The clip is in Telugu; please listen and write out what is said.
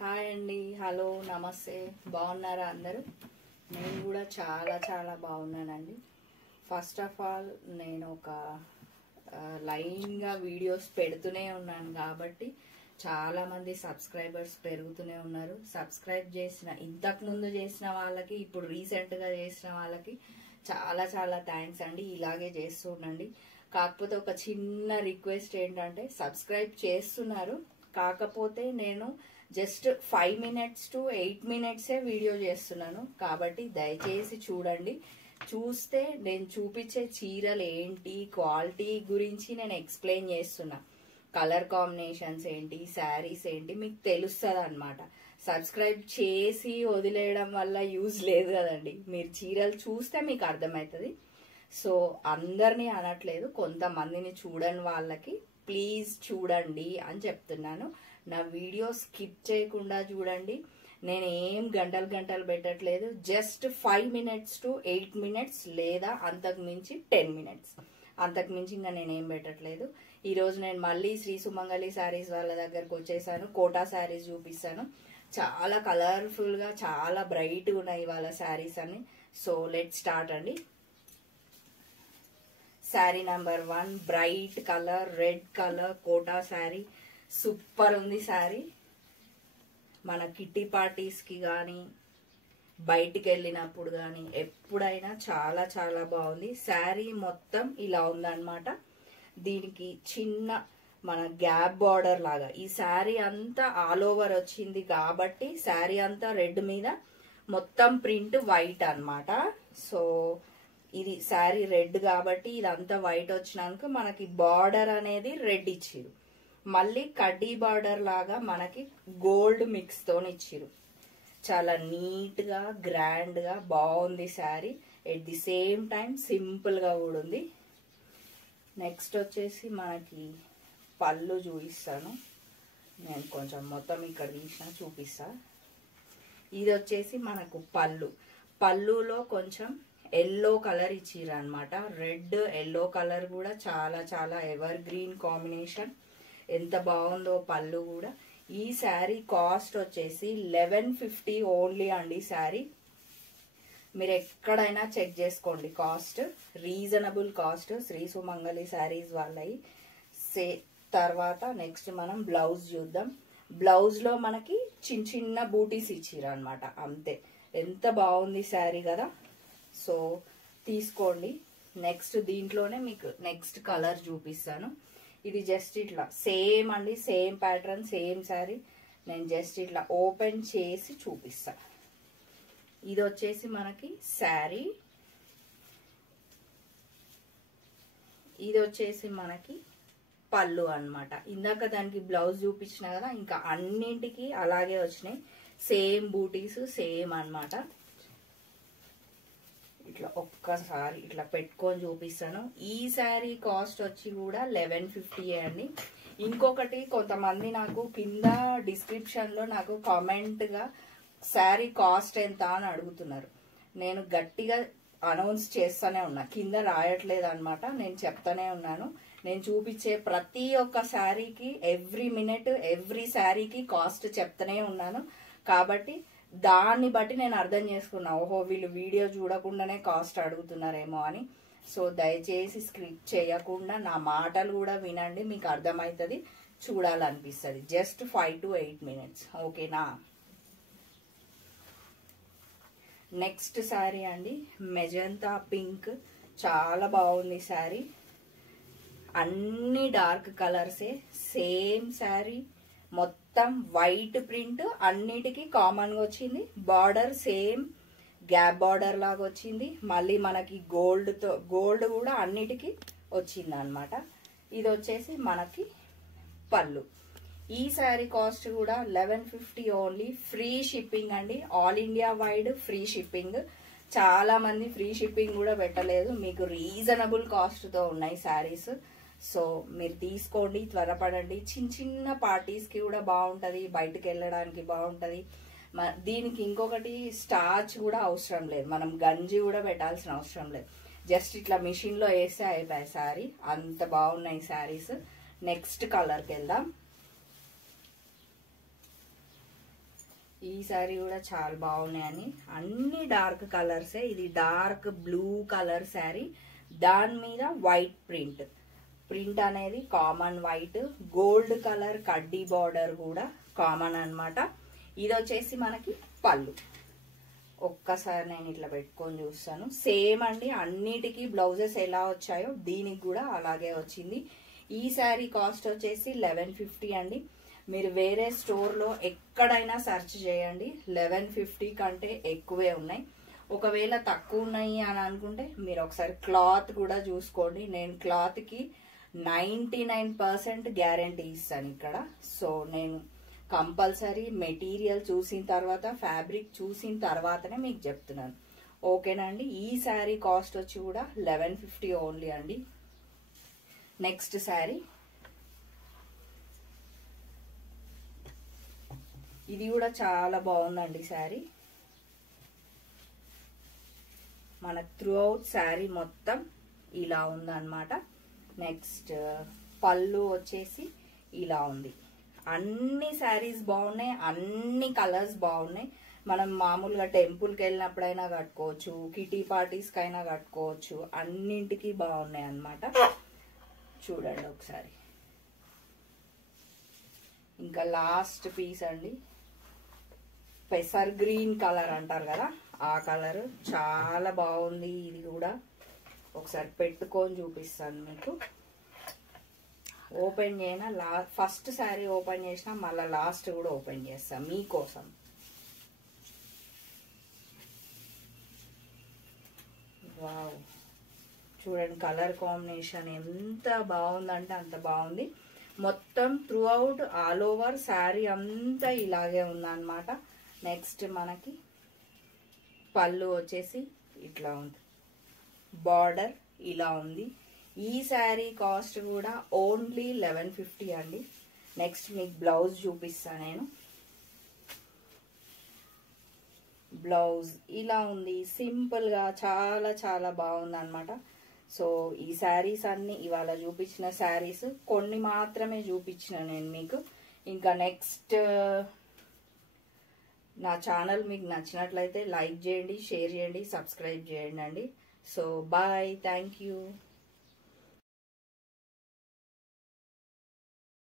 హాయ్ అండి, హలో, నమస్తే. బాగున్నారా అందరూ? నేను కూడా చాలా చాలా బాగున్నానండి. ఫస్ట్ ఆఫ్ ఆల్ నేను ఒక లైన్గా వీడియోస్ పెడుతూనే ఉన్నాను కాబట్టి చాలామంది సబ్స్క్రైబర్స్ పెరుగుతూనే ఉన్నారు. సబ్స్క్రైబ్ చేసిన ఇంతకుముందు చేసిన వాళ్ళకి, ఇప్పుడు రీసెంట్గా చేసిన వాళ్ళకి చాలా చాలా థ్యాంక్స్ అండి. ఇలాగే చేస్తూ ఉండండి. కాకపోతే ఒక చిన్న రిక్వెస్ట్ ఏంటంటే, సబ్స్క్రైబ్ చేస్తున్నారు, కాకపోతే నేను just 5 minutes to 8 minutes video చేస్తున్నాను కాబట్టి దయచేసి చూడండి. చూస్తే నేను చూపించే చీరలు ఏంటి, క్వాలిటీ గురించి నేను ఎక్స్ప్లెయిన్ చేస్తున్నా, కలర్ కాంబినేషన్స్ ఏంటి, శారీస్ ఏంటి మీకు తెలుస్తుంది అనమాట. సబ్స్క్రైబ్ చేసి వదిలేయడం వల్ల యూజ్ లేదు కదండి. మీరు చీరలు చూస్తే మీకు అర్థమవుతుంది. సో అందరినీ అనట్లేదు, కొంతమందిని చూడని వాళ్ళకి ప్లీజ్ చూడండి అని చెప్తున్నాను. నా వీడియో స్కిప్ చేయకుండా చూడండి. నేను ఏం గంటలు గంటలు పెట్టట్లేదు. జస్ట్ 5 minutes to 8 minutes లేదా అంతకు మించి 10 minutes, అంతకు మించి ఇంకా నేనేం పెట్టట్లేదు. ఈరోజు నేను మళ్ళీ శ్రీ సుమంగళి శారీస్ వాళ్ళ దగ్గరకు వచ్చేసాను. కోటా శారీస్ చూపిస్తాను. చాలా కలర్ఫుల్గా, చాలా బ్రైట్గా ఉన్నాయి వాళ్ళ శారీస్ అన్ని. సో లెట్ స్టార్ట్ అండి. Sari number 1 bright colour, red colour Kota sari. Super ఉంది శారీ. మన కిట్టి పార్టీస్కి కానీ, బయటికి వెళ్ళినప్పుడు కానీ, ఎప్పుడైనా చాలా చాలా బాగుంది. శారీ మొత్తం ఇలా ఉందన్నమాట. దీనికి చిన్న మన గ్యాప్ బార్డర్ లాగా ఈ శారీ అంతా ఆల్ ఓవర్ వచ్చింది కాబట్టి శారీ అంతా రెడ్ మీద మొత్తం ప్రింట్ వైట్ అన్నమాట. సో ఇది శారీ రెడ్ కాబట్టి ఇదంతా వైట్ వచ్చినాక మనకి బార్డర్ అనేది రెడ్ ఇచ్చిరు. మళ్ళీ కడ్డీ బార్డర్ లాగా మనకి గోల్డ్ మిక్స్ తోని ఇచ్చిరు. చాలా నీట్ గా, గ్రాండ్ గా బాగుంది sari. At the same time simple గా కూడా ఉంది. నెక్స్ట్ వచ్చేసి మనకి పళ్ళు చూపిస్తాను. నేను కొంచెం మొత్తం ఇక్కడ తీసిన చూపిస్తా. ఇది వచ్చేసి మనకు పళ్ళులో కొంచెం ఎల్లో కలర్ ఇచ్చిర్రు అనమాట. రెడ్ ఎల్లో కలర్ కూడా చాలా చాలా ఎవర్ గ్రీన్ కాంబినేషన్. ఎంత బాగుందో పళ్ళు కూడా. ఈ శారీ కాస్ట్ వచ్చేసి 1150 ఓన్లీ అండి. శారీ మీరు ఎక్కడైనా చెక్ చేసుకోండి, కాస్ట్ రీజనబుల్ కాస్ట్. శ్రీ సుమంగళి శారీస్ వాళ్ళవి. తర్వాత నెక్స్ట్ మనం బ్లౌజ్ చూద్దాం. బ్లౌజ్ లో మనకి చిన్న చిన్న బూటీస్ ఇచ్చిర్రు అనమాట, అంతే. ఎంత బాగుంది శారీ కదా. సో తీసుకోండి. నెక్స్ట్ దీంట్లోనే మీకు నెక్స్ట్ కలర్ చూపిస్తాను. ఇది జస్ట్ ఇట్లా సేమ్ అండి, సేమ్ ప్యాటర్న్, సేమ్ శారీ. నేను జస్ట్ ఇట్లా ఓపెన్ చేసి చూపిస్తా. ఇది వచ్చేసి మనకి శారీ, ఇది వచ్చేసి మనకి పళ్ళు అన్నమాట. ఇందాక దానికి బ్లౌజ్ చూపించిన కదా, ఇంకా అన్నింటికి అలాగే వచ్చినాయి. సేమ్ బూటీస్ సేమ్ అన్నమాట. ఇట్లా ఒక్కసారి ఇట్లా పెట్టుకొని చూపిస్తాను. ఈ శారీ కాస్ట్ వచ్చి కూడా 1150 అండి. ఇంకొకటి, కొంతమంది నాకు కింద డిస్క్రిప్షన్ లో నాకు కామెంట్ గా శారీ కాస్ట్ ఎంత అని అడుగుతున్నారు. నేను గట్టిగా అనౌన్స్ చేస్తూనే ఉన్నా, కింద రాయట్లేదు అనమాట. నేను చెప్తానే ఉన్నాను. నేను చూపించే ప్రతి ఒక్క శారీకి ఎవ్రీ మినిట్, ఎవ్రీ శారీకి కాస్ట్ చెప్తానే ఉన్నాను. కాబట్టి దాన్ని బట్టి నేను అర్థం చేసుకున్నా, ఓహో వీళ్ళు వీడియో చూడకుండానే కాస్ట్ అడుగుతున్నారేమో అని. సో దయచేసి స్క్రిప్ట్ చేయకుండా నా మాటలు కూడా వినండి, మీకు అర్థమవుతుంది, చూడాలనిపిస్తుంది. జస్ట్ 5 to 8 minutes, ఓకేనా. నెక్స్ట్ శారీ అండి, మెజంతా పింక్. చాలా బాగుంది శారీ. అన్ని డార్క్ కలర్సే. సేమ్ శారీ, మొత్తం వైట్ ప్రింట్, అన్నిటికీ కామన్ గా వచ్చింది. బార్డర్ సేమ్ గ్యాప్ బార్డర్ లాగా వచ్చింది. మళ్ళీ మనకి గోల్డ్ కూడా అన్నిటికీ వచ్చింది అనమాట. ఇది వచ్చేసి మనకి పళ్ళు. ఈ శారీ కాస్ట్ కూడా 1150 ఓన్లీ. ఫ్రీ షిప్పింగ్ అండి, all India wide free shipping. చాలా మంది ఫ్రీ షిప్పింగ్ కూడా పెట్టలేదు, మీకు రీజనబుల్ కాస్ట్ తో ఉన్నాయి శారీస్. సో మీరు తీసుకోండి, త్వరపడండి. చిన్న చిన్న పార్టీస్ కి కూడా బాగుంటది, బయటకు వెళ్ళడానికి బాగుంటది. దీనికి ఇంకొకటి, స్టార్చ్ కూడా అవసరం లేదు, మనం గంజి కూడా పెట్టాల్సిన అవసరం లేదు. జస్ట్ ఇట్లా మిషన్ లో వేస్తే అయిపోయాయి శారీ. అంత బాగున్నాయి శారీస్. నెక్స్ట్ కలర్కి వెళ్దాం. ఈ శారీ కూడా చాలా బాగున్నాయని, అన్ని డార్క్ కలర్సే. ఇది డార్క్ బ్లూ కలర్ శారీ, దాని మీద వైట్ ప్రింట్. ప్రింట్ అనేది కామన్ వైట్, గోల్డ్ కలర్ కడ్డీ బార్డర్ కూడా కామన్ అన్నమాట. ఇది వచ్చేసి మనకి పళ్ళు. ఒక్కసారి నేను ఇట్లా పెట్టుకొని చూస్తాను. సేమ్ అండి, అన్నిటికీ బ్లౌజెస్ ఎలా వచ్చాయో దీనికి కూడా అలాగే వచ్చింది. ఈ శారీ కాస్ట్ వచ్చేసి 1150 అండి. మీరు వేరే స్టోర్లో ఎక్కడైనా సెర్చ్ చేయండి, 1150 కంటే ఎక్కువే ఉన్నాయి. ఒకవేళ తక్కువ ఉన్నాయి అని అనుకుంటే మీరు ఒకసారి క్లాత్ కూడా చూసుకోండి. నేను క్లాత్కి 99% గ్యారంటీ ఇస్తాను ఇక్కడ. సో నేను కంపల్సరీ మెటీరియల్ చూసిన తర్వాత, ఫ్యాబ్రిక్ చూసిన తర్వాతనే మీకు చెప్తున్నాను. ఓకేనా అండి. ఈ శారీ కాస్ట్ వచ్చి కూడా 1150 ఓన్లీ అండి. నెక్స్ట్ శారీ, ఇది కూడా చాలా బాగుందండి శారీ. మన త్రూ అవుట్ శారీ మొత్తం ఇలా ఉందన్నమాట. నెక్స్ట్ పళ్ళు వచ్చేసి ఇలా ఉంది. అన్ని శారీస్ బాగున్నాయి, అన్ని కలర్స్ బాగున్నాయి. మనం మామూలుగా టెంపుల్కి వెళ్ళినప్పుడైనా కట్టుకోవచ్చు, కిటీ పార్టీస్కి అయినా కట్టుకోవచ్చు, అన్నింటికి బాగున్నాయి అన్నమాట. చూడండి ఒకసారి. ఇంకా లాస్ట్ పీస్ అండి, పెసర్ గ్రీన్ కలర్ అంటారు కదా, ఆ కలర్ చాలా బాగుంది. ఇది కూడా ఒకసారి పెట్టుకొని చూపిస్తాను మీకు. ఓపెన్ చేయనా, ఫస్ట్ శారీ ఓపెన్ చేసినా మళ్ళీ లాస్ట్ కూడా ఓపెన్ చేస్తాం మీకోసం. వావ్, చూడండి కలర్ కాంబినేషన్ ఎంత బాగుందంటే అంత బాగుంది. మొత్తం through out all over sari అంతా ఇలాగే ఉందన్నమాట. నెక్స్ట్ మనకి పళ్ళు వచ్చేసి ఇట్లా ఉంది, బార్డర్ ఇలా ఉంది. ఈ శారీ కాస్ట్ కూడా ఓన్లీ 1150 అండి. నెక్స్ట్ మీకు బ్లౌజ్ చూపిస్తాను నేను. బ్లౌజ్ ఇలా ఉంది, సింపుల్గా చాలా చాలా బాగుంది అనమాట. సో ఈ శారీస్ అన్ని ఇవాళ చూపించిన శారీస్ కొన్ని మాత్రమే చూపించిన నేను మీకు. ఇంకా నెక్స్ట్ నా ఛానల్ మీకు నచ్చినట్లయితే లైక్ చేయండి, షేర్ చేయండి, సబ్స్క్రైబ్ చేయండి అండి. So bye, thank you.